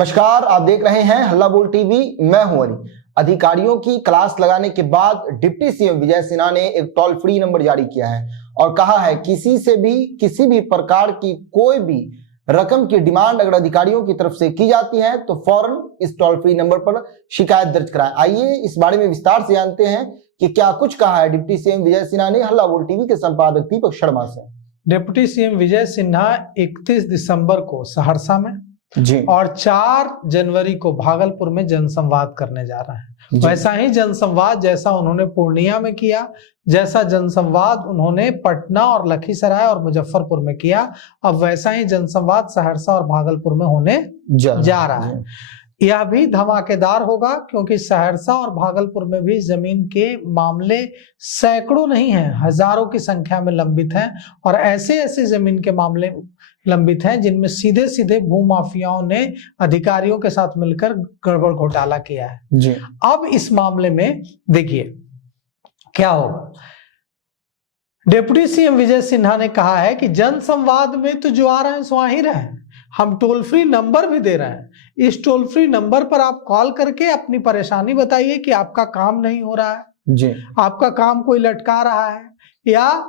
नमस्कार, आप देख रहे हैं हल्ला बोल टीवी। मैं हूं अली। अधिकारियों की क्लास लगाने के बाद डिप्टी सीएम विजय सिन्हा ने एक टोल फ्री नंबर जारी किया है और कहा है किसी से भी किसी भी प्रकार की कोई भी रकम की डिमांड अगर अधिकारियों की तरफ से की जाती है तो फौरन इस टोल फ्री नंबर पर शिकायत दर्ज कराएं। आइए इस बारे में विस्तार से जानते हैं कि क्या कुछ कहा है डिप्टी सीएम विजय सिन्हा ने हल्ला बोल टीवी के संपादक दीपक शर्मा से। डिप्टी सीएम विजय सिन्हा 31 दिसंबर को सहरसा में जी और 4 जनवरी को भागलपुर में जनसंवाद करने जा रहे हैं। वैसा ही जनसंवाद जैसा उन्होंने पूर्णिया में किया, जैसा जनसंवाद उन्होंने पटना और लखीसराय और मुजफ्फरपुर में किया, अब वैसा ही जनसंवाद सहरसा और भागलपुर में होने जा रहा है। यह भी धमाकेदार होगा क्योंकि सहरसा और भागलपुर में भी जमीन के मामले सैकड़ों नहीं हैं, हजारों की संख्या में लंबित हैं और ऐसे ऐसे जमीन के मामले लंबित हैं जिनमें सीधे सीधे भूमाफियाओं ने अधिकारियों के साथ मिलकर गड़बड़ घोटाला किया है। जी अब इस मामले में देखिए क्या होगा। डिप्टी सीएम विजय सिन्हा ने कहा है कि जनसंवाद में तो जो आ रहे हैं सो आ ही रहे हैं, हम टोल फ्री नंबर भी दे रहे हैं। इस टोल फ्री नंबर पर आप कॉल करके अपनी परेशानी बताइए कि आपका काम नहीं हो रहा है, जी आपका काम कोई लटका रहा है या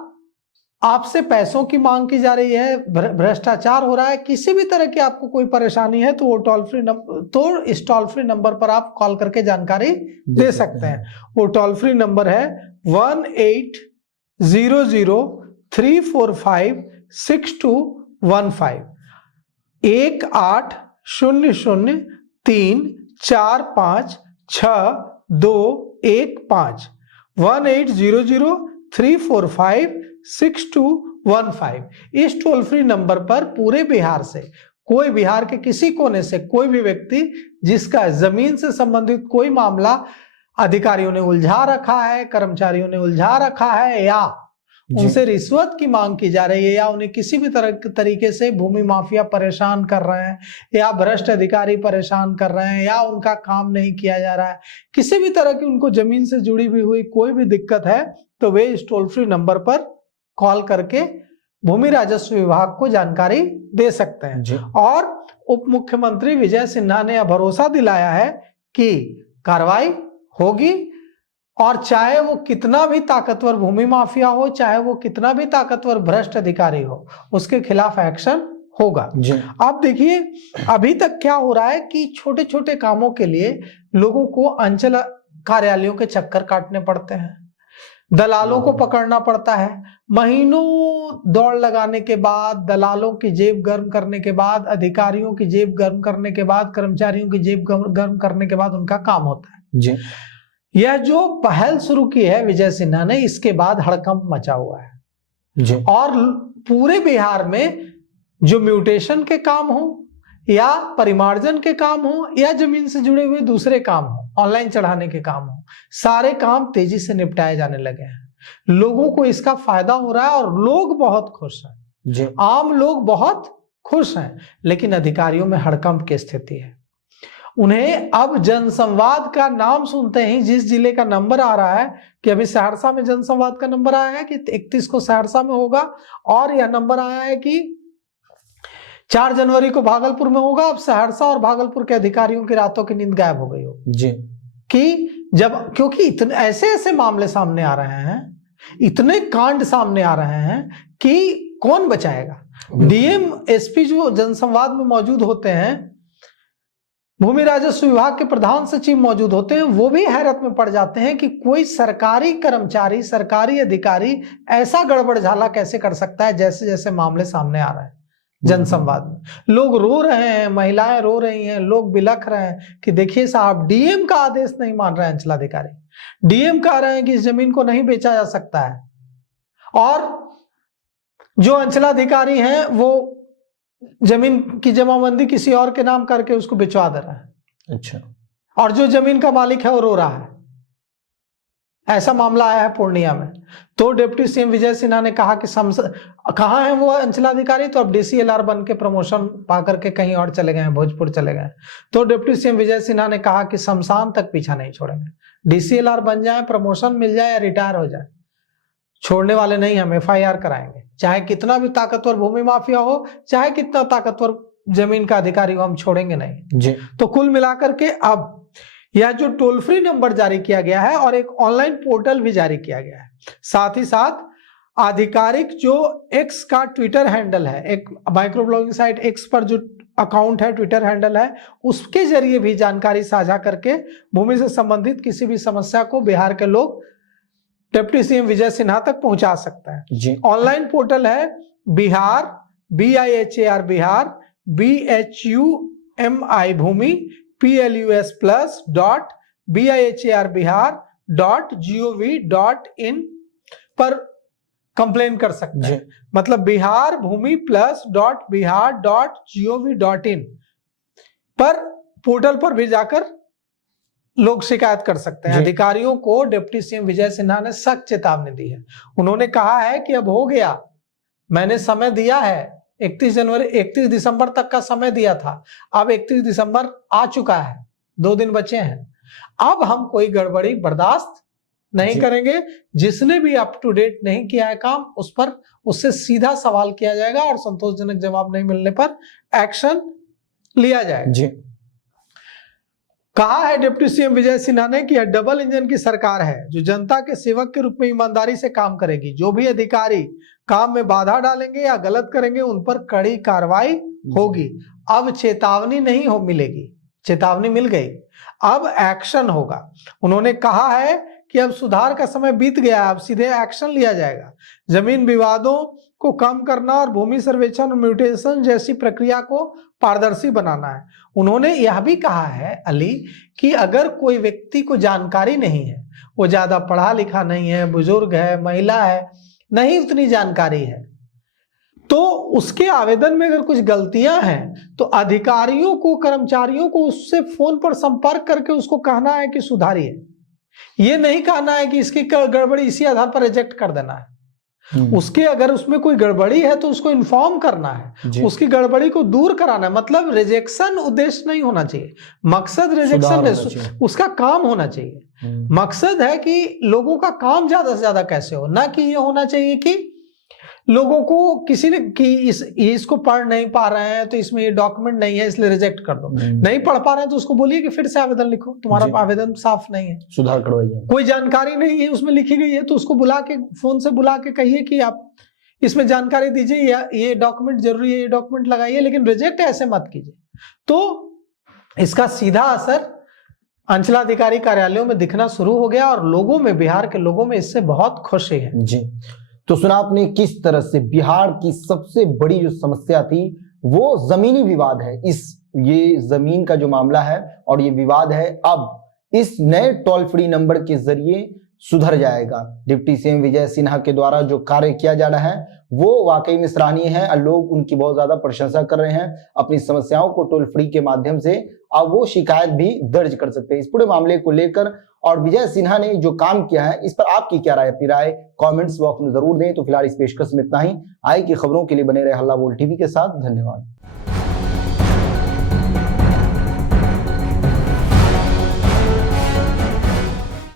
आपसे पैसों की मांग की जा रही है, भ्रष्टाचार हो रहा है, किसी भी तरह की आपको कोई परेशानी है तो वो टोल फ्री नंबर तो इस टोल फ्री नंबर पर आप कॉल करके जानकारी दे सकते हैं। वो टोल फ्री नंबर है 1800-345-6215 1800-345-6215 1800-345-6215। इस टोल फ्री नंबर पर पूरे बिहार से कोई बिहार के किसी कोने से कोई भी व्यक्ति जिसका जमीन से संबंधित कोई मामला अधिकारियों ने उलझा रखा है, कर्मचारियों ने उलझा रखा है या उनसे रिश्वत की मांग की जा रही है या उन्हें किसी भी तरीके से भूमि माफिया परेशान कर रहे हैं या भ्रष्ट अधिकारी परेशान कर रहे हैं या उनका काम नहीं किया जा रहा है, किसी भी तरह की उनको जमीन से जुड़ी हुई कोई भी दिक्कत है तो वे इस टोल फ्री नंबर पर कॉल करके भूमि राजस्व विभाग को जानकारी दे सकते हैं। और उप मुख्यमंत्री विजय सिन्हा ने यह भरोसा दिलाया है कि कार्रवाई होगी और चाहे वो कितना भी ताकतवर भूमि माफिया हो, चाहे वो कितना भी ताकतवर भ्रष्ट अधिकारी हो, उसके खिलाफ एक्शन होगा। अब देखिए अभी तक क्या हो रहा है कि छोटे छोटे कामों के लिए लोगों को अंचल कार्यालयों के चक्कर काटने पड़ते हैं, दलालों को पकड़ना पड़ता है, महीनों दौड़ लगाने के बाद, दलालों की जेब गर्म करने के बाद, अधिकारियों की जेब गर्म करने के बाद, कर्मचारियों की जेब गर्म करने के बाद उनका काम होता है। यह जो पहल शुरू की है विजय सिन्हा ने, इसके बाद हड़कंप मचा हुआ है और पूरे बिहार में जो म्यूटेशन के काम हो या परिमार्जन के काम हो या जमीन से जुड़े हुए दूसरे काम हो, ऑनलाइन चढ़ाने के काम हो, सारे काम तेजी से निपटाए जाने लगे हैं। लोगों को इसका फायदा हो रहा है और लोग बहुत खुश हैं, आम लोग बहुत खुश हैं, लेकिन अधिकारियों में हड़कंप की स्थिति है। उन्हें अब जनसंवाद का नाम सुनते ही जिस जिले का नंबर आ रहा है कि अभी सहरसा में जनसंवाद का नंबर आया है कि 31 को सहरसा में होगा और यह नंबर आया है कि 4 जनवरी को भागलपुर में होगा। अब सहरसा और भागलपुर के अधिकारियों की रातों की नींद गायब हो गई हो कि जब, क्योंकि इतने ऐसे ऐसे मामले सामने आ रहे हैं, इतने कांड सामने आ रहे हैं कि कौन बचाएगा। डीएम एसपी जो जनसंवाद में मौजूद होते हैं, भूमि राजस्व विभाग के प्रधान सचिव मौजूद होते हैं, वो भी हैरत में पड़ जाते हैं कि कोई सरकारी कर्मचारी, सरकारी अधिकारी ऐसा गड़बड़ झाला कैसे कर सकता है। जैसे जैसे मामले सामने आ रहे हैं जनसंवाद में, लोग रो रहे हैं, महिलाएं रो रही हैं, लोग बिलख रहे हैं कि देखिए साहब, डीएम का आदेश नहीं मान रहे हैं अंचलाधिकारी, डीएम कह रहे हैं कि इस जमीन को नहीं बेचा जा सकता है और जो अंचलाधिकारी हैं वो जमीन की जमाबंदी किसी और के नाम करके उसको बिचवा दे रहा है। अच्छा। और जो जमीन का मालिक है वो रो रहा है। ऐसा मामला आया है पूर्णिया में। तो डिप्टी सीएम विजय सिन्हा ने कहा कि कहाँ है वो अंचलाधिकारी, तो अब डीसीएलआर बन के प्रमोशन पा करके कहीं और चले गए हैं, भोजपुर चले गए। तो डिप्टी सीएम विजय सिन्हा ने कहा कि शमशान तक पीछा नहीं छोड़ेंगे, डीसीएलआर बन जाए, प्रमोशन मिल जाए या रिटायर हो जाए, छोड़ने वाले नहीं, हम एफआईआर कराएंगे। चाहे कितना भी ताकतवर भूमि माफिया हो, चाहे कितना ताकतवर जमीन का अधिकारी को हम छोड़ेंगे नहीं। जी तो कुल मिलाकर के अब यह जो टोल फ्री नंबर जारी किया गया है और एक ऑनलाइन पोर्टल भी जारी किया गया है, साथ ही साथ आधिकारिक जो एक्स का ट्विटर हैंडल है, एक माइक्रो ब्लॉगिंग साइट एक्स पर जो अकाउंट है, ट्विटर हैंडल है, उसके जरिए भी जानकारी साझा करके भूमि से संबंधित किसी भी समस्या को बिहार के लोग डिप्टी सीएम विजय सिन्हा तक पहुंचा सकते हैं। जी ऑनलाइन पोर्टल है बिहार BIHAR बिहार BHUMI भूमि PLUS+.BIHARBihar.gov.in पर कंप्लेन कर सकते हैं। मतलब बिहार भूमि +.bihar.gov.in पर पोर्टल पर भी जाकर लोग शिकायत कर सकते हैं। अधिकारियों को डिप्टी सीएम विजय सिन्हा ने सख्त चेतावनी दी है। उन्होंने कहा है कि अब हो गया, मैंने समय दिया है, 31 दिसंबर तक का समय दिया था, अब 31 दिसंबर आ चुका है, 2 दिन बचे हैं, अब हम कोई गड़बड़ी बर्दाश्त नहीं करेंगे। जिसने भी अप टू डेट नहीं किया है काम, उस पर उससे सीधा सवाल किया जाएगा और संतोषजनक जवाब नहीं मिलने पर एक्शन लिया जाएगा। जी कहा है डिप्टी सीएम विजय सिन्हा ने कि यह डबल इंजन की सरकार है जो जनता के सेवक के रूप में ईमानदारी से काम करेगी। जो भी अधिकारी काम में बाधा डालेंगे या गलत करेंगे उन पर कड़ी कार्रवाई होगी। अब चेतावनी नहीं हो मिलेगी, चेतावनी मिल गई, अब एक्शन होगा। उन्होंने कहा है कि अब सुधार का समय बीत गया, अब सीधे एक्शन लिया जाएगा। जमीन विवादों को कम करना और भूमि सर्वेक्षण और म्यूटेशन जैसी प्रक्रिया को पारदर्शी बनाना है। उन्होंने यह भी कहा है अली कि अगर कोई व्यक्ति को जानकारी नहीं है, वो ज्यादा पढ़ा लिखा नहीं है, बुजुर्ग है, महिला है, नहीं उतनी जानकारी है, तो उसके आवेदन में अगर कुछ गलतियां हैं तो अधिकारियों को, कर्मचारियों को उससे फोन पर संपर्क करके उसको कहना है कि सुधारिए। ये नहीं कहना है कि इसकी गड़बड़ी इसी आधार पर रिजेक्ट कर देना है। उसके अगर उसमें कोई गड़बड़ी है तो उसको इन्फॉर्म करना है, उसकी गड़बड़ी को दूर कराना है। मतलब रिजेक्शन उद्देश्य नहीं होना चाहिए, मकसद रिजेक्शन नहीं, उसका काम होना चाहिए। मकसद है कि लोगों का काम ज्यादा से ज्यादा कैसे हो, ना कि ये होना चाहिए कि लोगों को किसी ने कि इसको पढ़ नहीं पा रहे हैं तो इसमें ये डॉक्यूमेंट नहीं है इसलिए रिजेक्ट कर दो। नहीं पढ़ पा रहे हैं तो उसको बोलिए कि फिर से आवेदन लिखो, तुम्हारा आवेदन साफ नहीं है, सुधार करवाइए। कोई जानकारी नहीं है उसमें लिखी गई है तो उसको बुला के, फोन से बुला के कहिए कि आप इसमें जानकारी दीजिए, या ये डॉक्यूमेंट जरूरी है, ये डॉक्यूमेंट लगाइए, लेकिन रिजेक्ट ऐसे मत कीजिए। तो इसका सीधा असर अंचलाधिकारी कार्यालयों में दिखना शुरू हो गया और लोगों में, बिहार के लोगों में इससे बहुत खुशी है। जी तो सुना आपने किस तरह से बिहार की सबसे बड़ी जो समस्या थी वो जमीनी विवाद है। ये जमीन का जो मामला है और ये विवाद है, अब इस नए टोल फ्री नंबर के जरिए सुधर जाएगा। डिप्टी सीएम विजय सिन्हा के द्वारा जो कार्य किया जा रहा है वो वाकई में सराहनीय है और लोग उनकी बहुत ज्यादा प्रशंसा कर रहे हैं। अपनी समस्याओं को टोल फ्री के माध्यम से अब वो शिकायत भी दर्ज कर सकते हैं। इस पूरे मामले को लेकर और विजय सिन्हा ने जो काम किया है इस पर आपकी क्या राय, अपनी राय कमेंट्स बॉक्स में जरूर दें। तो फिलहाल इस पेशकश में इतना ही। आए की खबरों के लिए बने रहे हल्ला बोल टीवी के साथ। धन्यवाद।